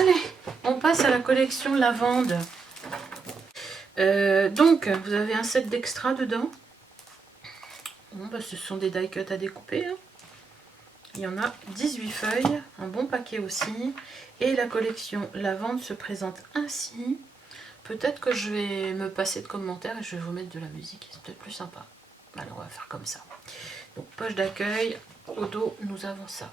Allez, on passe à la collection lavande. Donc, vous avez un set d'extra dedans. Bon, bah, ce sont des die cuts à découper. Hein. Il y en a 18 feuilles, un bon paquet aussi. Et la collection lavande se présente ainsi. Peut-être que je vais me passer de commentaires et je vais vous mettre de la musique. C'est peut-être plus sympa. Alors, on va faire comme ça. Donc, poche d'accueil. Au dos, nous avons ça.